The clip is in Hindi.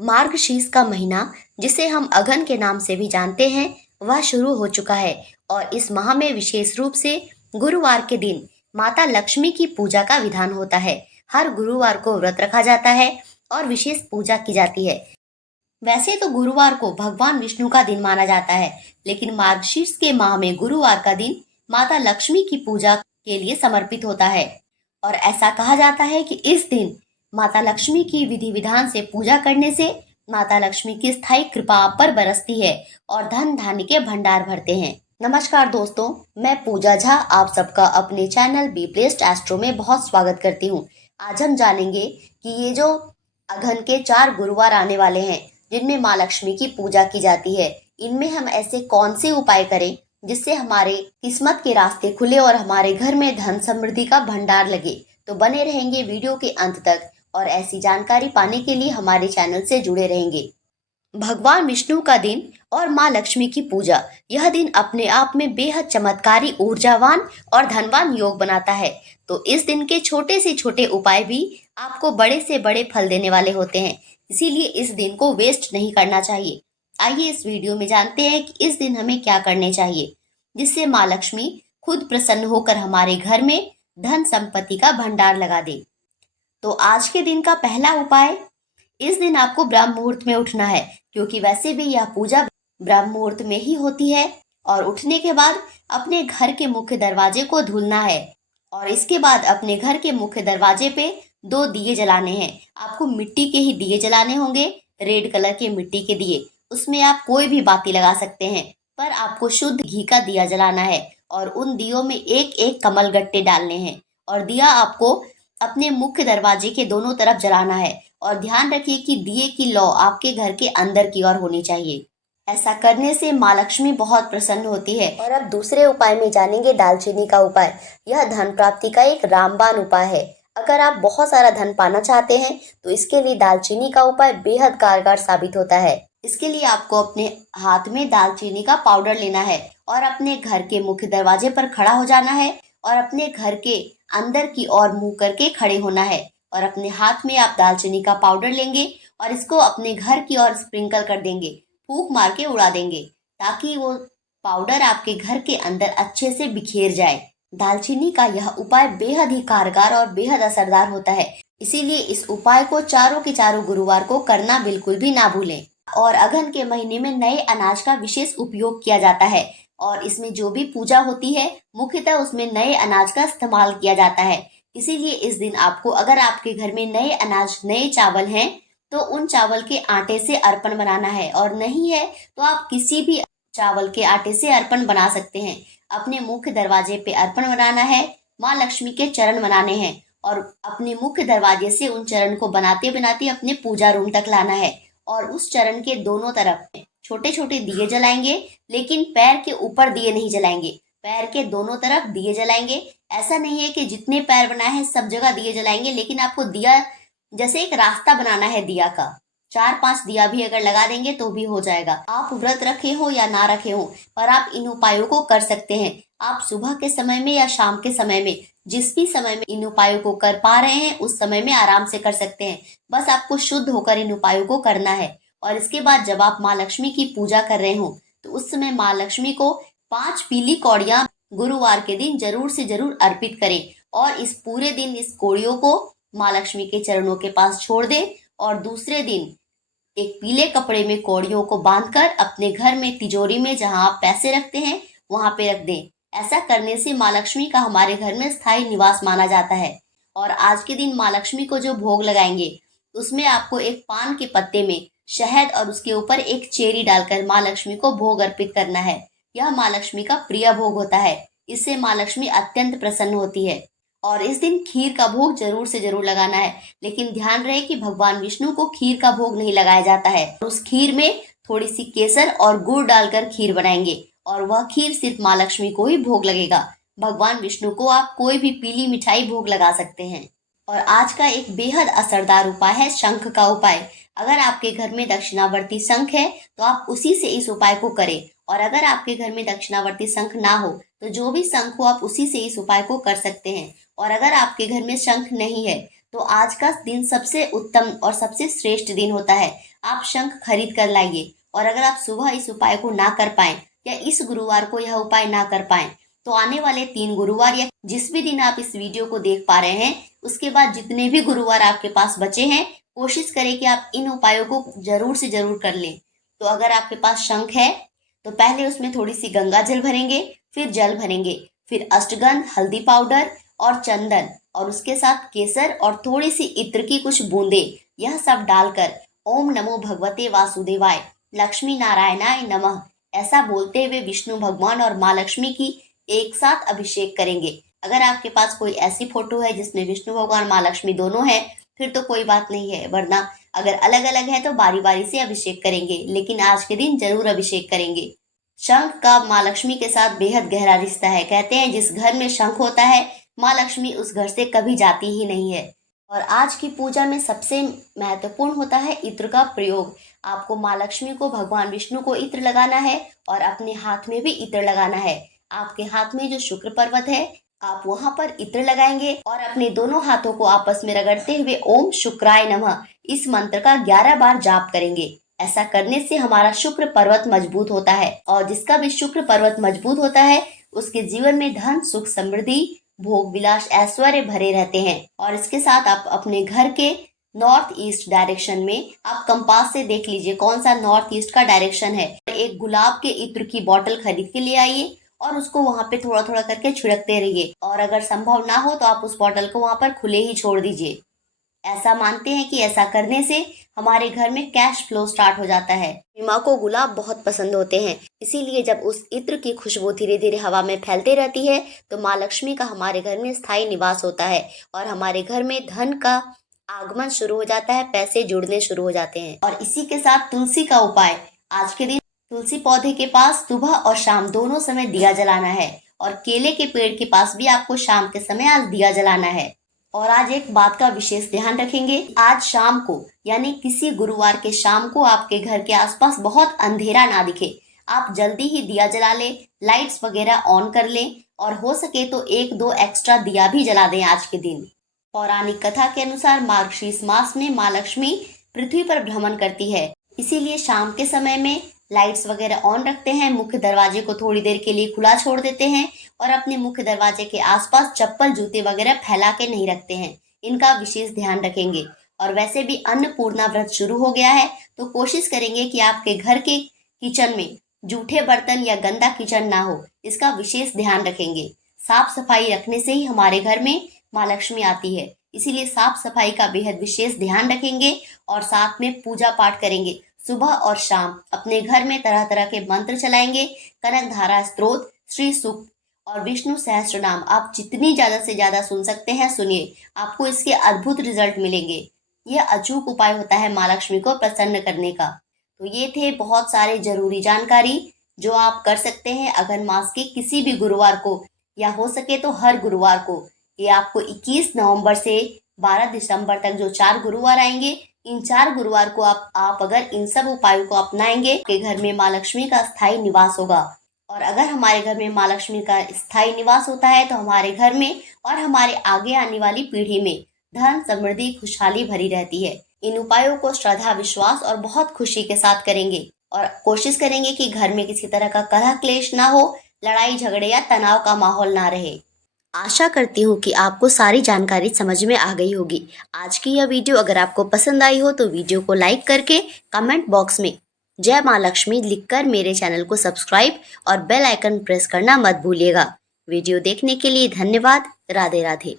मार्गशीर्ष का महीना, जिसे हम अघन के नाम से भी जानते हैं, वह शुरू हो चुका है और इस माह में विशेष रूप से गुरुवार के दिन माता लक्ष्मी की पूजा का विधान होता है। हर गुरुवार को व्रत रखा जाता है और विशेष पूजा की जाती है। वैसे तो गुरुवार को भगवान विष्णु का दिन माना जाता है, लेकिन मार्गशीर्ष के माह में गुरुवार का दिन माता लक्ष्मी की पूजा के लिए समर्पित होता है। और ऐसा कहा जाता है कि इस दिन माता लक्ष्मी की विधि विधान से पूजा करने से माता लक्ष्मी की स्थायी कृपा आप पर बरसती है और धन धान्य के भंडार भरते हैं। नमस्कार दोस्तों, मैं पूजा झा आप सबका अपने चैनल बी प्लेस्ड एस्ट्रो में बहुत स्वागत करती हूँ। आज हम जानेंगे कि ये जो अघन के 4 गुरुवार आने वाले हैं, जिनमें माँ लक्ष्मी की पूजा की जाती है, इनमें हम ऐसे कौन से उपाय करें जिससे हमारे किस्मत के रास्ते खुले और हमारे घर में धन समृद्धि का भंडार लगे। तो बने रहेंगे वीडियो के अंत तक और ऐसी जानकारी पाने के लिए हमारे चैनल से जुड़े रहेंगे। भगवान विष्णु का दिन और माँ लक्ष्मी की पूजा, यह दिन अपने आप में बेहद चमत्कारी, ऊर्जावान और धनवान योग बनाता है। तो इस दिन के छोटे से छोटे उपाय भी आपको बड़े से बड़े फल देने वाले होते हैं, इसीलिए इस दिन को वेस्ट नहीं करना चाहिए। आइए इस वीडियो में जानते हैं कि इस दिन हमें क्या करने चाहिए जिससे माँ लक्ष्मी खुद प्रसन्न होकर हमारे घर में धन संपत्ति का भंडार लगा दे। तो आज के दिन का पहला उपाय, इस दिन आपको ब्रह्म मुहूर्त में उठना है, क्योंकि वैसे भी यह पूजा ब्रह्म मुहूर्त में ही होती है। और उठने के बाद अपने घर के मुख्य दरवाजे को धुलना है और इसके बाद अपने घर के मुख्य दरवाजे पे 2 दिए जलाने हैं। आपको मिट्टी के ही दिए जलाने होंगे, रेड कलर के मिट्टी के दिए। उसमें आप कोई भी बाती लगा सकते हैं, पर आपको शुद्ध घी का दिया जलाना है और उन दियों में एक एक कमल गट्टे डालने हैं और दिया आपको अपने मुख्य दरवाजे के दोनों तरफ जलाना है। और ध्यान रखिए कि दिए की लौ आपके घर के अंदर की ओर होनी चाहिए। ऐसा करने से माँ लक्ष्मी बहुत प्रसन्न होती है। और अब दूसरे उपाय में जानेंगे दालचीनी का उपाय। यह धन प्राप्ति का एक रामबाण उपाय है। अगर आप बहुत सारा धन पाना चाहते हैं तो इसके लिए दालचीनी का उपाय बेहद कारगर साबित होता है। इसके लिए आपको अपने हाथ में दालचीनी का पाउडर लेना है और अपने घर के मुख्य दरवाजे पर खड़ा हो जाना है और अपने घर के अंदर की ओर मुंह करके खड़े होना है और अपने हाथ में आप दालचीनी का पाउडर लेंगे और इसको अपने घर की ओर स्प्रिंकल कर देंगे, फूंक मार के उड़ा देंगे, ताकि वो पाउडर आपके घर के अंदर अच्छे से बिखेर जाए। दालचीनी का यह उपाय बेहद ही कारगर और बेहद असरदार होता है, इसीलिए इस उपाय को चारों के चारों गुरुवार को करना बिल्कुल भी ना भूलें। और अघन के महीने में नए अनाज का विशेष उपयोग किया जाता है और इसमें जो भी पूजा होती है मुख्यतः उसमें नए अनाज का इस्तेमाल किया जाता है। इसीलिए इस दिन आपको, अगर आपके घर में नए अनाज, नए चावल हैं, तो उन चावल के आटे से अर्पण बनाना है, और नहीं है तो आप किसी भी चावल के आटे से अर्पण बना सकते हैं। अपने मुख्य दरवाजे पे अर्पण बनाना है, माँ लक्ष्मी के चरण बनाने हैं और अपने मुख्य दरवाजे से उन चरण को बनाते बनाते अपने पूजा रूम तक लाना है और उस चरण के दोनों तरफ छोटे छोटे दिए जलाएंगे, लेकिन पैर के ऊपर दिए नहीं जलाएंगे, पैर के दोनों तरफ दिए जलाएंगे। ऐसा नहीं है कि जितने पैर बनाए हैं सब जगह दिए जलाएंगे, लेकिन आपको दिया जैसे एक रास्ता बनाना है दिया का। 4-5 दिया भी अगर लगा देंगे तो भी हो जाएगा। आप व्रत रखे हो या ना रखे हो, पर आप इन उपायों को कर सकते हैं। आप सुबह के समय में या शाम के समय में, जिस भी समय में इन उपायों को कर पा रहे हैं उस समय में आराम से कर सकते हैं। बस आपको शुद्ध होकर इन उपायों को करना है। और इसके बाद जब आप माँ लक्ष्मी की पूजा कर रहे हो तो उस समय माँ लक्ष्मी को 5 पीली कौड़ियां गुरुवार के दिन जरूर से जरूर अर्पित करें और इस पूरे दिन इस कौड़ियों को माँ लक्ष्मी के चरणों के पास छोड़ दें और दूसरे दिन एक पीले कपड़े में कौड़ियों को बांधकर अपने घर में तिजोरी में जहां आप पैसे रखते हैं वहां पे रख दें। ऐसा करने से माँ लक्ष्मी का हमारे घर में स्थायी निवास माना जाता है। और आज के दिन माँ लक्ष्मी को जो भोग लगाएंगे उसमें आपको एक पान के पत्ते में शहद और उसके ऊपर एक चेरी डालकर माँ लक्ष्मी को भोग अर्पित करना है। यह माँ लक्ष्मी का प्रिय भोग होता है, इससे माँ लक्ष्मी अत्यंत प्रसन्न होती है। और इस दिन खीर का भोग जरूर से जरूर लगाना है, लेकिन ध्यान रहे कि भगवान विष्णु को खीर का भोग नहीं लगाया जाता है। उस खीर में थोड़ी सी केसर और गुड़ डालकर खीर बनाएंगे और वह खीर सिर्फ माँ लक्ष्मी को ही भोग लगेगा। भगवान विष्णु को आप कोई भी पीली मिठाई भोग लगा सकते हैं। और आज का एक बेहद असरदार उपाय है शंख का उपाय। अगर आपके घर में दक्षिणावर्ती शंख है तो आप उसी से इस उपाय को करें, और अगर आपके घर में दक्षिणावर्ती शंख ना हो तो जो भी शंख हो आप उसी से इस उपाय को कर सकते हैं। और अगर आपके घर में शंख नहीं है तो आज का दिन सबसे उत्तम और सबसे श्रेष्ठ दिन होता है। आप शंख खरीद कर लाइए, और अगर आप सुबह इस उपाय को ना कर पाएं या इस गुरुवार को यह उपाय ना कर पाएं, तो आने वाले 3 गुरुवार या जिस भी दिन आप इस वीडियो को देख पा रहे हैं, उसके बाद जितने भी गुरुवार आपके पास बचे हैं, कोशिश करें कि आप इन उपायों को जरूर से जरूर कर लें। तो अगर आपके पास शंख है तो पहले उसमें थोड़ी सी गंगा जल भरेंगे, फिर जल भरेंगे, फिर अष्टगंध, हल्दी पाउडर और चंदन, और उसके साथ केसर और थोड़ी सी इत्र की कुछ बूंदे, यह सब डालकर ओम नमो भगवते वासुदेवाय लक्ष्मी नारायणाय नमः ऐसा बोलते हुए विष्णु भगवान और माँ लक्ष्मी की एक साथ अभिषेक करेंगे। अगर आपके पास कोई ऐसी फोटो है जिसमें विष्णु भगवान माँ लक्ष्मी दोनों है, फिर तो कोई बात नहीं है, वरना अगर अलग अलग है तो बारी बारी से अभिषेक करेंगे, लेकिन आज के दिन जरूर अभिषेक करेंगे। शंख का माँ लक्ष्मी के साथ बेहद गहरा रिश्ता है। कहते हैं जिस घर में शंख होता है, माँ लक्ष्मी उस घर से कभी जाती ही नहीं है। और आज की पूजा में सबसे महत्वपूर्ण होता है इत्र का प्रयोग। आपको माँ लक्ष्मी को, भगवान विष्णु को इत्र लगाना है और अपने हाथ में भी इत्र लगाना है। आपके हाथ में जो शुक्र पर्वत है, आप वहां पर इत्र लगाएंगे और अपने दोनों हाथों को आपस में रगड़ते हुए ओम शुक्राय नमः इस मंत्र का 11 बार जाप करेंगे। ऐसा करने से हमारा शुक्र पर्वत मजबूत होता है, और जिसका भी शुक्र पर्वत मजबूत होता है उसके जीवन में धन, सुख, समृद्धि, भोग विलास, ऐश्वर्य भरे रहते हैं। और इसके साथ आप अपने घर के नॉर्थ ईस्ट डायरेक्शन में आप कंपास से देख लीजिए कौन सा नॉर्थ ईस्ट का डायरेक्शन है। एक गुलाब के इत्र की बोतल खरीद के ले आइए और उसको वहां पे थोड़ा थोड़ा करके छिड़कते रहिए, और अगर संभव ना हो तो आप उस बोतल को वहां पर खुले ही छोड़ दीजिए। ऐसा मानते हैं कि ऐसा करने से हमारे घर में कैश फ्लो स्टार्ट हो जाता है। माँ को गुलाब बहुत पसंद होते हैं, इसीलिए जब उस इत्र की खुशबू धीरे धीरे हवा में फैलते रहती है तो माँ लक्ष्मी का हमारे घर में स्थायी निवास होता है, और हमारे घर में धन का आगमन शुरू हो जाता है, पैसे जुड़ने शुरू हो जाते हैं। और इसी के साथ तुलसी का उपाय। आज के दिन तुलसी पौधे के पास सुबह और शाम दोनों समय दिया जलाना है, और केले के पेड़ के पास भी आपको शाम के समय आज दिया जलाना है। और आज एक बात का विशेष ध्यान रखेंगे, आज शाम को यानी किसी गुरुवार के शाम को आपके घर के आसपास बहुत अंधेरा ना दिखे, आप जल्दी ही दिया जला लें, लाइट्स वगैरह ऑन कर लें, और हो सके तो 1-2 एक्स्ट्रा दिया भी जला दें आज के दिन। पौराणिक कथा के अनुसार मार्गशीर्ष मास में माँ लक्ष्मी पृथ्वी पर भ्रमण करती है, इसीलिए शाम के समय में लाइट्स वगैरह ऑन रखते हैं, मुख्य दरवाजे को थोड़ी देर के लिए खुला छोड़ देते हैं, और अपने मुख्य दरवाजे के आसपास चप्पल, जूते वगैरह फैला के नहीं रखते हैं। इनका विशेष ध्यान रखेंगे। और वैसे भी अन्नपूर्णा व्रत शुरू हो गया है, तो कोशिश करेंगे कि आपके घर के किचन में जूठे बर्तन या गंदा किचन ना हो, इसका विशेष ध्यान रखेंगे। साफ सफाई रखने से ही हमारे घर में माँ लक्ष्मी आती है, इसीलिए साफ सफाई का बेहद विशेष ध्यान रखेंगे, और साथ में पूजा पाठ करेंगे। सुबह और शाम अपने घर में तरह तरह के मंत्र चलाएंगे, कनक धारा स्तोत्र, श्री सूक्त और विष्णु सहस्त्र नाम आप जितनी ज्यादा से ज्यादा सुन सकते हैं सुनिए, आपको इसके अद्भुत रिजल्ट मिलेंगे। यह अचूक उपाय होता है माँ लक्ष्मी को प्रसन्न करने का। तो ये थे बहुत सारे जरूरी जानकारी जो आप कर सकते हैं अगन मास के किसी भी गुरुवार को, या हो सके तो हर गुरुवार को। ये आपको 21 नवंबर से 12 दिसंबर तक जो 4 गुरुवार आएंगे, इन 4 गुरुवार को आप अगर इन सब उपायों को अपनाएंगे, आपके घर में माँ लक्ष्मी का स्थायी निवास होगा। और अगर हमारे घर में माँ लक्ष्मी का स्थायी निवास होता है तो हमारे घर में और हमारे आगे आने वाली पीढ़ी में धन, समृद्धि, खुशहाली भरी रहती है। इन उपायों को श्रद्धा, विश्वास और बहुत खुशी के साथ करेंगे, और कोशिश करेंगे कि घर में किसी तरह का कलह क्लेश ना हो, लड़ाई झगड़े या तनाव का माहौल ना रहे। आशा करती हूँ कि आपको सारी जानकारी समझ में आ गई होगी। आज की यह वीडियो अगर आपको पसंद आई हो तो वीडियो को लाइक करके कमेंट बॉक्स में जय माँ लक्ष्मी लिखकर मेरे चैनल को सब्सक्राइब और बेल आइकन प्रेस करना मत भूलिएगा। वीडियो देखने के लिए धन्यवाद। राधे राधे।